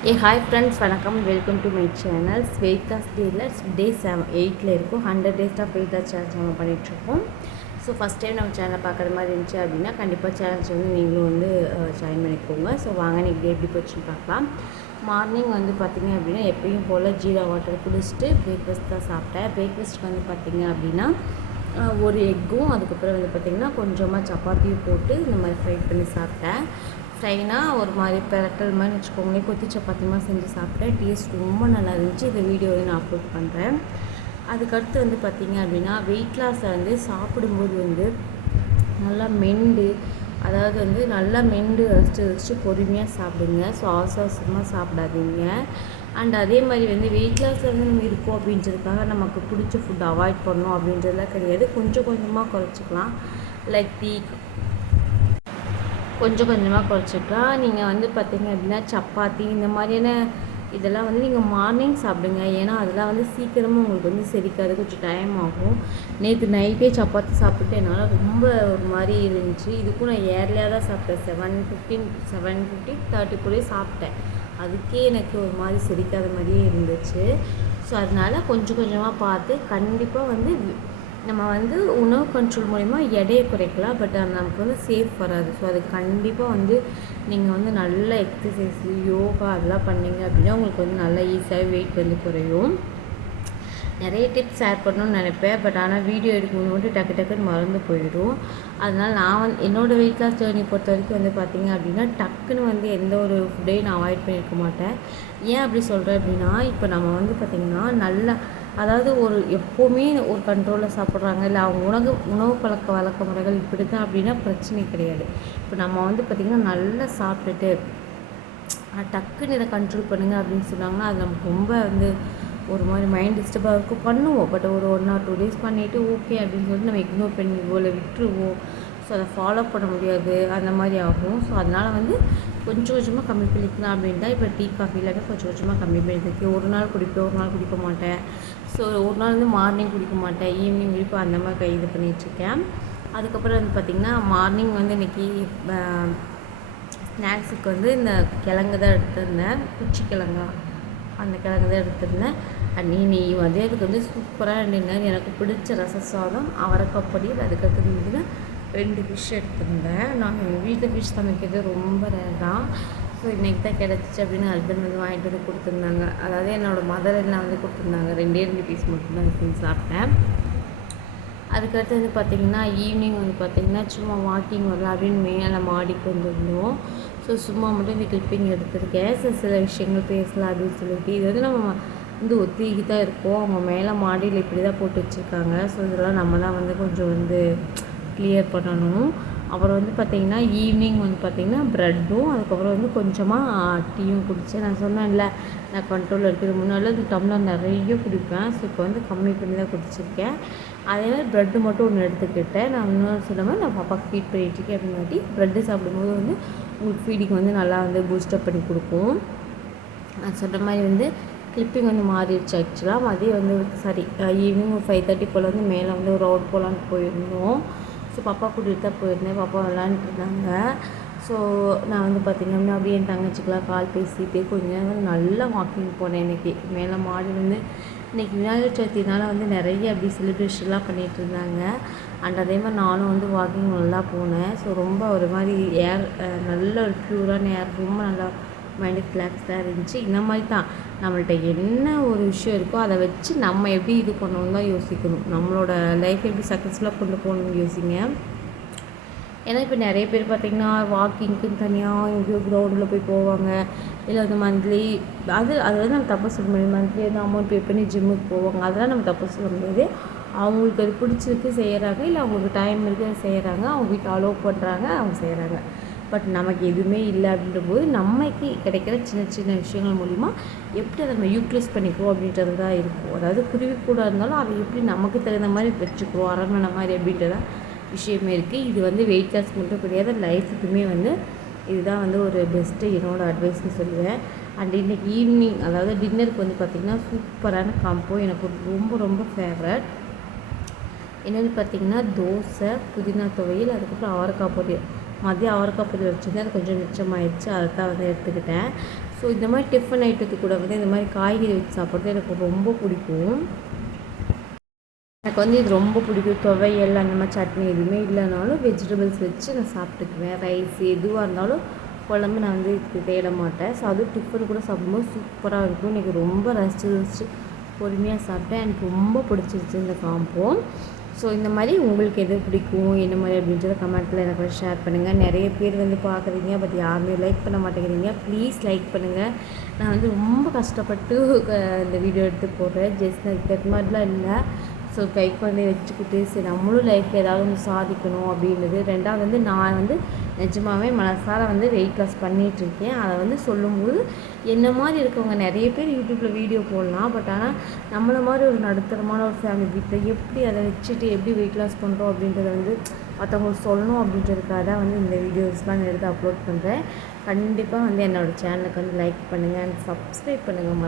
Hi friends, வணக்கம். Welcome to my channel. Weight loss டேயில் day 8ல் இருக்கும். 100 days of weight loss challenge நம்ம பண்ணிகிட்ருக்கோம். ஸோ ஃபஸ்ட் டைம் நம்ம சேனலை பார்க்குற மாதிரி இருந்துச்சு அப்படின்னா கண்டிப்பாக சேலஞ்ச் வந்து நீங்களும் வந்து ஜாயின் பண்ணிக்கோங்க. ஸோ வாங்க இன்றைக்கி எப்படி போச்சுன்னு பார்க்கலாம். மார்னிங் வந்து பார்த்திங்க அப்படின்னா எப்பயும் போல் ஜீரா வாட்டர் குடிச்சிட்டு பிரேக்ஃபாஸ்ட் தான் சாப்பிட்டேன். பிரேக்ஃபாஸ்ட் வந்து பார்த்திங்க அப்படின்னா ஒரு எக்கும், அதுக்கப்புறம் வந்து பார்த்திங்கன்னா கொஞ்சமாக சப்பாத்தியும் போட்டு இந்த மாதிரி ஃப்ரை பண்ணி சாப்பிட்டேன். ஃப்ரைனால் ஒரு மாதிரி பெரட்டல் மாதிரி வச்சுக்கோங்களேன், கொத்தி சப்பாத்தி மாதிரி செஞ்சு சாப்பிட்டேன். டேஸ்ட் ரொம்ப நல்லா இருந்துச்சு. இந்த வீடியோவை நான் அப்லோட் பண்ணுறேன். அதுக்கடுத்து வந்து பார்த்திங்க அப்படின்னா வெயிட் லாஸை வந்து சாப்பிடும்போது வந்து நல்லா மெண்டு, அதாவது வந்து நல்லா மெண்டு ரசித்து பொறுமையாக சாப்பிடுங்க. ஸோ அவசரமாக சாப்பிடாதீங்க. அண்ட் அதே மாதிரி வந்து வெயிட் லாஸ் வந்து நம்ம இருக்கோம் அப்படின்றதுக்காக நமக்கு பிடிச்ச ஃபுட் அவாய்ட் பண்ணணும் அப்படின்றதுலாம் கிடையாது. கொஞ்சம் கொஞ்சமாக குறைச்சிக்கலாம். லைக் டீ கொஞ்சம் கொஞ்சமாக குறைச்சிக்கலாம். நீங்கள் வந்து பார்த்திங்க அப்படின்னா சப்பாத்தி இந்த மாதிரியான இதெல்லாம் வந்து நீங்கள் மார்னிங் சாப்பிடுங்க. ஏன்னா அதெல்லாம் வந்து சீக்கிரமாக உங்களுக்கு வந்து செரிக்காது, கொஞ்சம் டைம் ஆகும். நேற்று நைட்டே சப்பாத்தி சாப்பிட்டு என்னால் ரொம்ப ஒரு மாதிரி இருந்துச்சு. இதுக்கும் நான் ஏர்லியாக தான் சாப்பிட்டேன். 7:30 போலே சாப்பிட்டேன். அதுக்கே எனக்கு ஒரு மாதிரி செரிக்காத மாதிரியே இருந்துச்சு. ஸோ அதனால் கொஞ்சம் கொஞ்சமாக பார்த்து கண்டிப்பாக வந்து நம்ம வந்து உணவு கண்ட்ரோல் மூலிமா எடையை குறைக்கலாம். பட் அது நமக்கு வந்து சேஃப் வராது. ஸோ அது கண்டிப்பாக வந்து நீங்கள் வந்து நல்ல எக்ஸசைஸு, யோகா அதெல்லாம் பண்ணிங்க அப்படின்னா உங்களுக்கு வந்து நல்லா ஈஸியாக வெயிட் வந்து குறையும். நிறைய டிப்ஸ் ஷேர் பண்ணணும்னு நினைப்பேன். பட் ஆனால் வீடியோ எடுக்கும்போது மட்டும் டக்குன்னு மறந்து போயிடும். அதனால் நான் வந்து என்னோடய வெயிட் லாஸ் ஜேர்னி பொறுத்த வரைக்கும் வந்து பார்த்திங்க அப்படின்னா டக்குன்னு வந்து எந்த ஒரு ஃபுட்டையும் நான் அவாய்ட் பண்ணியிருக்க மாட்டேன். ஏன் அப்படி சொல்கிறேன் அப்படின்னா, இப்போ நம்ம வந்து பார்த்திங்கன்னா நல்லா, அதாவது ஒரு எப்போவுமே ஒரு கண்ட்ரோலில் சாப்பிட்றாங்க, இல்லை அவங்க உணவு பழக்க வழக்க முறைகள் இப்படி தான் அப்படின்னா பிரச்சனை கிடையாது. இப்போ நம்ம வந்து பார்த்திங்கன்னா நல்லா சாப்பிட்டுட்டு டக்குன்னு இதை கண்ட்ரோல் பண்ணுங்கள் அப்படின்னு சொன்னாங்கன்னா அது நமக்கு ரொம்ப வந்து ஒரு மாதிரி மைண்ட் டிஸ்டர்பாக இருக்கும். பண்ணுவோம். பட் ஒரு 1 or 2 days பண்ணிவிட்டு ஓகே அப்படின்னு சொல்லிட்டு நம்ம இக்னோர் பண்ணிடுவோம், இல்லை விட்டுருவோம். ஸோ அதை ஃபாலோ பண்ண முடியாது, அந்த மாதிரி ஆகும். ஸோ அதனால் வந்து கொஞ்சம் கொஞ்சமாக கம்மி பண்ணிக்கலாம் அப்படின்னு தான் இப்போ டீ காஃபி எல்லாமே கொஞ்சம் கொஞ்சமாக கம்மி பண்ணியிருக்கேன். ஒரு நாள் குடிப்பேன், ஒரு நாள் குடிக்க மாட்டேன். ஸோ ஒரு நாள் வந்து மார்னிங் குடிக்க மாட்டேன், ஈவினிங் குடிப்பேன், அந்த மாதிரி இது பண்ணிகிட்ருக்கேன். அதுக்கப்புறம் வந்து பார்த்திங்கன்னா மார்னிங் வந்து இன்றைக்கி ஸ்நாக்ஸுக்கு வந்து இந்த கிழங்கு தான் எடுத்திருந்தேன். குச்சி கிழங்கா அந்த கிழங்கு தான் எடுத்திருந்தேன். அண்ட் நீ மதியத்துக்கு வந்து சூப்பராக டின்னர். எனக்கு பிடிச்ச ரச சாதம், அவரைக்காய் பொரியல், அதுக்கடுத்து வந்து 2 ஃபிஷ் எடுத்திருந்தேன். நான் எங்கள் வீட்டில் ஃபிஷ் சமைக்கிறது ரொம்ப ரேர் தான். ஸோ இன்றைக்கி தான் கிடச்சிச்சு அப்படின்னு ஹஸ்பண்ட் வந்து வாங்கிட்டு வந்து கொடுத்துருந்தாங்க. அதாவது என்னோடய மதர் எல்லாம் வந்து கொடுத்துருந்தாங்க. 2 பீஸ் மட்டும்தான் செஞ்சு சாப்பிட்டேன். அதுக்கடுத்து வந்து பார்த்திங்கன்னா ஈவினிங் வந்து பார்த்திங்கன்னா சும்மா வாக்கிங் வரலாம் அப்படின்னு மேலே மாடிக்கு வந்துருந்தோம். ஸோ சும்மா மட்டும் இந்த கிளிப்பிங் எடுத்திருக்கேன். சில விஷயங்கள் பேசலாம் அப்படின்னு சொல்லிட்டு. இது வந்து நம்ம வந்து ஒத்திக்கி தான் இருக்கோம். அவங்க மேலே மாடியில் இப்படி தான் போட்டு வச்சுருக்காங்க. ஸோ இதெல்லாம் நம்ம தான் வந்து கொஞ்சம் வந்து கிளியர் பண்ணணும். அப்புறம் வந்து பார்த்திங்கன்னா ஈவினிங் வந்து பார்த்திங்கன்னா ப்ரெட்டும், அதுக்கப்புறம் வந்து கொஞ்சமாக டீயும் குடித்தேன். நான் சொன்னேன்ல நான் கண்ட்ரோலில் இருக்கிறது. முன்னாடி இந்த டம்ளர் நிறைய குடிப்பேன். ஸோ இப்போ வந்து கம்மி பண்ணி தான் குடிச்சிருக்கேன். அதே மாதிரி ப்ரெட்டு மட்டும் ஒன்று எடுத்துக்கிட்டேன். நான் இன்னொன்று சொன்ன மாதிரி நான் பாப்பாவுக்கு ஃபீட் பண்ணிகிட்ருக்கேன் அப்படின்னாட்டி ப்ரெட்டு சாப்பிடும்போது வந்து உங்களுக்கு ஃபீடிங் வந்து நல்லா வந்து பூஸ்டப் பண்ணி கொடுக்கும். நான் சொல்கிற மாதிரி வந்து கிளிப்பிங் வந்து மாறிடுச்சு. ஆக்சுவலாக மதியம் வந்து ஈவினிங் ஒரு 5:30 போல் வந்து மேலே வந்து ஒரு ரவுண்ட் போகலான்னு போயிருந்தோம். ஸோ பாப்பா கூட்டிகிட்டு தான் போயிருந்தேன். பாப்பா விளாண்டுருந்தாங்க. ஸோ நான் வந்து பார்த்திங்கன்னா அப்படியே என் தங்கச்சிக்கெலாம் கால் பேசிட்டு கொஞ்ச நேரம் வந்து நல்லா வாக்கிங் போனேன். இன்றைக்கி மேலே மாடி வந்து இன்றைக்கி விநாயகர் சதுர்த்தினால வந்து நிறைய அப்படி செலிப்ரேஷன்லாம் பண்ணிகிட்டு இருந்தாங்க. அண்ட் அதே மாதிரி நானும் வந்து வாக்கிங் நல்லா போனேன். ஸோ ரொம்ப ஒரு மாதிரி ஏர் நல்ல ஒரு ப்யூரான ஏர், ரொம்ப நல்லா மைண்டுக்கு ரிலாக்ஸ்டாக இருந்துச்சு. இந்த மாதிரி தான் நம்மள்ட்ட என்ன ஒரு விஷயம் இருக்கோ அதை வச்சு நம்ம எப்படி இது பண்ணணும் தான் யோசிக்கணும். நம்மளோட லைஃப் எப்படி சக்ஸஸ்ஃபுல்லாக கொண்டு போகணும்னு யோசிங்க. ஏன்னா இப்போ நிறைய பேர் பார்த்திங்கன்னா வாக்கிங்க்குன்னு தனியாக எங்கேயோ கிரவுண்டில் போய் போவாங்க, இல்லை வந்து மந்த்லி அது வந்து நம்ம தப்பு சொல்ல முடியாது. மந்த்லி வந்து அமௌண்ட் பே பண்ணி ஜிம்முக்கு போவாங்க, அதெல்லாம் நம்ம தப்பு சொல்ல முடியாது. அவங்களுக்கு அது பிடிச்சிருக்கு செய்கிறாங்க, இல்லை அவங்களுக்கு டைம் இருக்குது செய்கிறாங்க, அவங்க வீட்டில் அலோவ் பண்ணுறாங்க, அவங்க செய்கிறாங்க. பட் நமக்கு எதுவுமே இல்லை அப்படின்ற போது நமக்கு கிடைக்கிற சின்ன சின்ன விஷயங்கள் மூலிமா எப்படி அதை நம்ம யூட்டிலைஸ் பண்ணிக்குவோம் அப்படின்றது தான் இருக்கும். அதாவது குருவி கூட இருந்தாலும் அதை எப்படி நமக்கு தகுந்த மாதிரி வச்சுக்குவோம், அரண்மனை மாதிரி அப்படின்றதான் விஷயமே இருக்குது. இது வந்து வெயிட் லாஸ் மட்டும் கிடையாது, லைஃபுக்குமே வந்து இதுதான் வந்து ஒரு பெஸ்ட்டு என்னோடய அட்வைஸ்னு சொல்லுவேன். அண்ட் இன்றைக்கி ஈவினிங் அதாவது டின்னருக்கு வந்து பார்த்திங்கன்னா சூப்பரான காம்போ எனக்கு ரொம்ப ரொம்ப ஃபேவரட். என்னென்னு பார்த்திங்கன்னா தோசை, புதினா துவையல், அதுக்கப்புறம் அவரைக்காய் பொரியல். மதியம் அவரைக்காய் பொரியல் வச்சுருந்தேன், அது கொஞ்சம் மிச்சமாகிடுச்சு, அதை தான் வந்து எடுத்துக்கிட்டேன். ஸோ இந்த மாதிரி டிஃபன் ஐட்டத்துக்கு கூட வந்து இந்த மாதிரி காய்கறி வச்சு சாப்பிட்றது எனக்கு ரொம்ப பிடிக்கும். எனக்கு வந்து இது ரொம்ப பிடிக்கும். துவையல் அந்த மாதிரி சட்னி எதுவுமே இல்லைனாலும் வெஜிடபிள்ஸ் வச்சு நான் சாப்பிட்டுக்குவேன். ரைஸ் எதுவாக இருந்தாலும் குழம்பு நான் வந்து இதுக்கு தேட மாட்டேன். ஸோ அதுவும் டிஃபன் கூட சாப்பிடும்போது சூப்பராக இருக்கும். எனக்கு ரொம்ப ரசித்து பொறுமையாக சாப்பிட்டேன். எனக்கு ரொம்ப பிடிச்சிருச்சு இந்த காம்போ. ஸோ இந்த மாதிரி உங்களுக்கு எது பிடிக்கும் என்ன மாதிரி அப்படின்றத கமெண்ட்டில் எனக்கு ஷேர் பண்ணுங்கள். நிறைய பேர் வந்து பார்க்குறீங்க, பட் யாருமே லைக் பண்ண மாட்டேங்கிறீங்க. ப்ளீஸ் லைக் பண்ணுங்கள். நான் வந்து ரொம்ப கஷ்டப்பட்டு இந்த வீடியோ எடுத்து போடுறேன். ஜஸ்ட் அது மாதிரிலாம் இல்லை. ஸோ கைக்குழந்தைய வச்சுக்கிட்டு சரி நம்மளும் லைஃப்பில் ஏதாவது ஒன்று சாதிக்கணும் அப்படின்றது. ரெண்டாவது வந்து நான் வந்து நிஜமாகவே மனசார வந்து வெயிட் லாஸ் பண்ணிகிட்ருக்கேன். அதை வந்து சொல்லும்போது என்ன மாதிரி இருக்கவங்க நிறைய பேர் யூடியூப்பில் வீடியோ போடலாம். பட் ஆனால் நம்மளை மாதிரி ஒரு நடுத்தரமான ஒரு ஃபேமிலி வீட்டில் எப்படி அதை வச்சுட்டு எப்படி வெயிட் லாஸ் பண்ணுறோம் அப்படின்றத வந்து மற்றவங்களுக்கு சொல்லணும் அப்படின்றதுக்காக தான் வந்து இந்த வீடியோஸ்லாம் நான் எடுத்து அப்லோட் பண்ணுறேன். கண்டிப்பாக வந்து என்னோடய சேனலுக்கு வந்து லைக் பண்ணுங்கள் அண்ட் சப்ஸ்கிரைப் பண்ணுங்கள்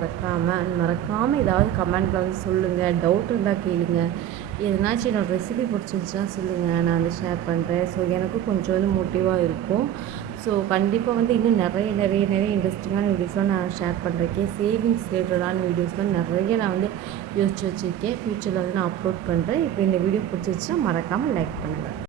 மறக்காமல் ஏதாவது கமெண்ட்டில் வந்து சொல்லுங்கள். டவுட் இருந்தால் கேளுங்க. எதனாச்சும் என்னோடய ரெசிபி பிடிச்சிருந்துச்சுன்னா சொல்லுங்கள், நான் வந்து ஷேர் பண்ணுறேன். ஸோ எனக்கும் கொஞ்சம் வந்து மோட்டிவாக இருக்கும். ஸோ கண்டிப்பாக வந்து இன்னும் நிறைய இன்ட்ரெஸ்டிங்கான வீடியோஸ்லாம் நான் ஷேர் பண்ணுறேன். சேவிங்ஸ் ரிலேட்டடான வீடியோஸ்லாம் நிறைய நான் வந்து யோசிச்சு வச்சுருக்கேன். ஃப்யூச்சரில் வந்து நான் அப்லோட் பண்ணுறேன். இப்போ இந்த வீடியோ பிடிச்சிருச்சுன்னா மறக்காமல் லைக் பண்ணுங்கள்.